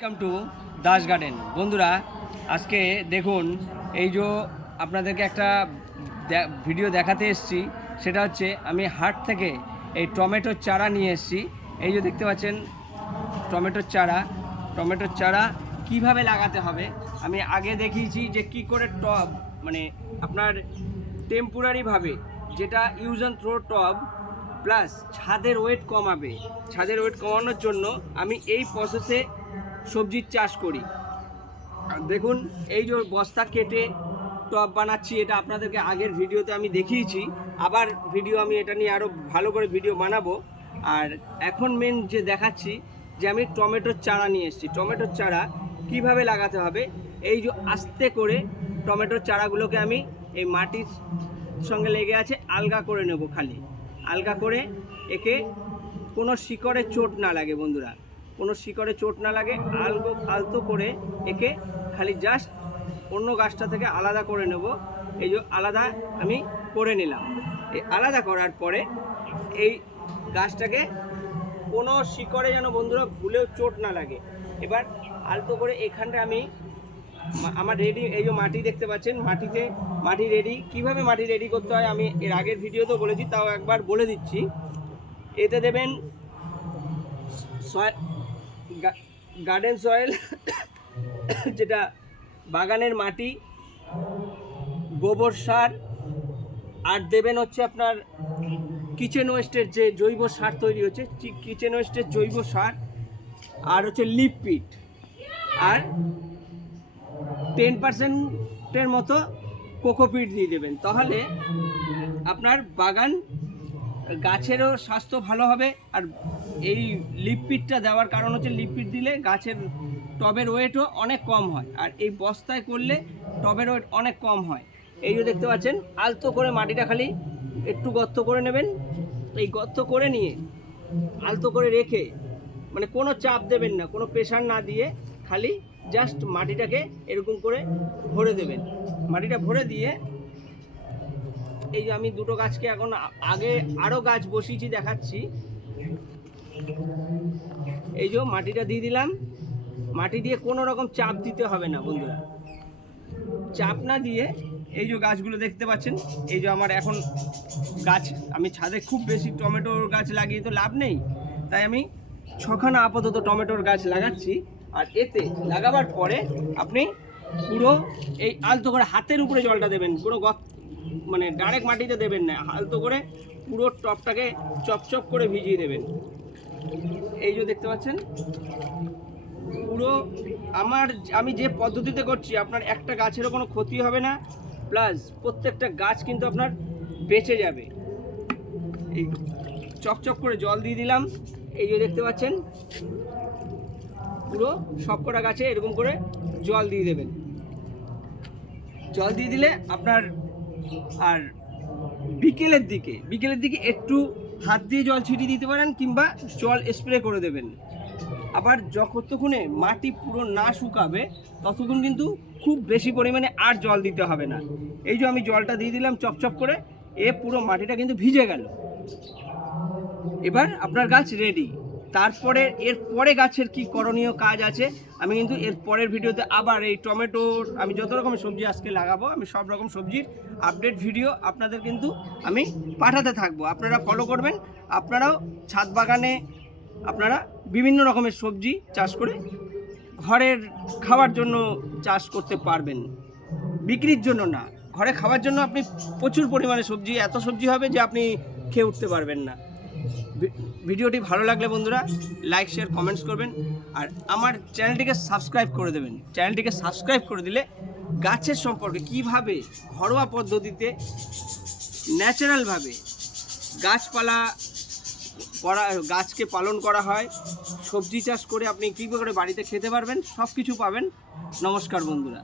Welcome to Das garden বন্ধুরা, আজকে দেখুন, এই যে আপনাদেরকে একটা ভিডিও দেখাতে এসেছি, সেটা হচ্ছে আমি হাট থেকে এই টমেটোর চারা নিয়ে এসেছি। এই যে দেখতে পাচ্ছেন, টমেটোর চারা। টমেটোর চারা কীভাবে লাগাতে হবে? আমি আগে দেখিয়েছি যে কি করে টব মানে আপনার টেম্পোরারিভাবে যেটা ইউজ অ্যান্ড থ্রো টব প্লাস ছাদের ওয়েট কমাবে। ছাদের ওয়েট কমানোর জন্য আমি এই প্রসেসে সবজির চাষ করি। দেখুন, এই যে বস্তা কেটে টব বানাচ্ছি, এটা আপনাদেরকে আগের ভিডিওতে আমি দেখিয়েছি। আবার ভিডিও আমি এটা নিয়ে আরও ভালো করে ভিডিও বানাবো। আর এখন মেন যে দেখাচ্ছি, যে আমি টমেটোর চারা নিয়ে এসেছি। টমেটোর চারা কীভাবে লাগাতে হবে? এই যে আস্তে করে টমেটোর চারাগুলোকে আমি এই মাটির সঙ্গে লেগে আছে, আলগা করে নেব খালি। আলগা করে একে কোনো শিকড়ে চোট না লাগে বন্ধুরা। কোনো শিকড়ে চোট না লাগে, আলগো আলতো করে একে খালি জাস্ট অন্য গাছটা থেকে আলাদা করে নেব। এই যে আলাদা আমি করে নিলাম। এই আলাদা করার পরে এই গাছটাকে কোনো শিকড়ে যেন বন্ধুরা ভুলেও চোট না লাগে। এবার আলতো করে এখানটা আমি আমার রেডি এই যে মাটি দেখতে পাচ্ছেন, মাটিতে মাটি রেডি কীভাবে মাটি রেডি করতে হয় আমি এর আগের ভিডিওতেও বলেছি, তাও একবার বলে দিচ্ছি। এতে দেবেন গার্ডেন সয়েল যেটা বাগানের মাটি, গোবর সার, আর দেবেন হচ্ছে আপনার কিচেন ওয়েস্টের যে জৈব সার তৈরি হচ্ছে কিচেন ওয়েস্টের জৈব সার, আর হচ্ছে লিপিড আর টেন পার্সেন্টের মতো কোকোপিট দিয়ে দেবেন। তাহলে আপনার বাগান গাছেরও স্বাস্থ্য ভালো হবে, আর এই লিপিডটা দেওয়ার কারণ হচ্ছে লিপিড দিলে গাছের টবের ওয়েটও অনেক কম হয়, আর এই বস্তায় করলে টবের ওয়েট অনেক কম হয়। এই যে দেখতে পাচ্ছেন, আলতো করে মাটিটা খালি একটু গর্ত করে নেবেন। এই গর্ত করে নিয়ে আলতো করে রেখে মানে কোনো চাপ দেবেন না, কোনো প্রেশার না দিয়ে খালি জাস্ট মাটিটাকে এরকম করে ভরে দেবেন। মাটিটা ভরে দিয়ে এই যে আমি দুটো গাছকে এখন আগে আরও গাছ বসিয়েছি দেখাচ্ছি। এই যে মাটিটা দিয়ে দিলাম। মাটি দিয়ে কোনো রকম চাপ দিতে হবে না বন্ধুরা। চাপ না দিয়ে এই যে গাছগুলো দেখতে পাচ্ছেন, এই যে আমার এখন গাছ, আমি ছাদে খুব বেশি টমেটোর গাছ লাগিয়ে তো লাভ নেই, তাই আমি ছখানা আপাতত টমেটোর গাছ লাগাচ্ছি। আর এতে লাগাবার পরে আপনি পুরো এই আলতো করে হাতের উপরে জলটা দেবেন, পুরো মানে ডাইরেক্ট মাটিতে দেবেন না, হালতো করে পুরো টপটাকে চপচপ করে ভিজিয়ে দেবেন। এই যে দেখতে পাচ্ছেন, পুরো আমার আমি যে পদ্ধতিতে করছি, আপনার একটা গাছেরও কোনো ক্ষতি হবে না প্লাস প্রত্যেকটা গাছ কিন্তু আপনার বেঁচে যাবে। এই চকচক করে জল দিয়ে দিলাম, এই যে দেখতে পাচ্ছেন, পুরো সবকটা গাছে এরকম করে জল দিয়ে দেবেন। জল দিয়ে দিলে আপনার আর বিকেলের দিকে বিকেলের দিকে একটু হাত দিয়ে জল ছিটিয়ে দিতে পারেন কিংবা জল স্প্রে করে দেবেন। আবার যতক্ষণে মাটি পুরো না শুকাবে, ততক্ষণ কিন্তু খুব বেশি পরিমাণে আর জল দিতে হবে না। এই যে আমি জলটা দিয়ে দিলাম চপচপ করে, এ পুরো মাটিটা কিন্তু ভিজে গেল। এবার আপনার গাছ রেডি তারপরে এর পরে গাছের কি করণীয় কাজ আছে, আমি কিন্তু এর পরের ভিডিওতে আবার এই টমেটোর আমি যত রকমের সবজি আজকে লাগাবো, আমি সব রকম সবজির আপডেট ভিডিও আপনাদের কিন্তু আমি পাঠাতে থাকব। আপনারা ফলো করবেন, আপনারাও ছাদ বাগানে আপনারা বিভিন্ন রকমের সবজি চাষ করে ঘরের খাওয়ার জন্য চাষ করতে পারবেন। বিক্রির জন্য না, ঘরে খাওয়ার জন্য আপনি প্রচুর পরিমাণে সবজি, এত সবজি হবে যে আপনি খেয়ে উঠতে পারবেন না। ভিডিওটি ভালো লাগলে বন্ধুরা লাইক, শেয়ার কমেন্টস করবেন। আর আমার চ্যানেলটিকে সাবস্ক্রাইব করে দেবেন। চ্যানেলটিকে সাবস্ক্রাইব করে দিলে গাছের সম্পর্কে কীভাবে ঘরোয়া পদ্ধতিতে ন্যাচারালভাবে গাছপালা করা, গাছকে পালন করা হয়, সবজি চাষ করে আপনি কী করে বাড়িতে খেতে পারবেন সব কিছু পাবেন। নমস্কার বন্ধুরা।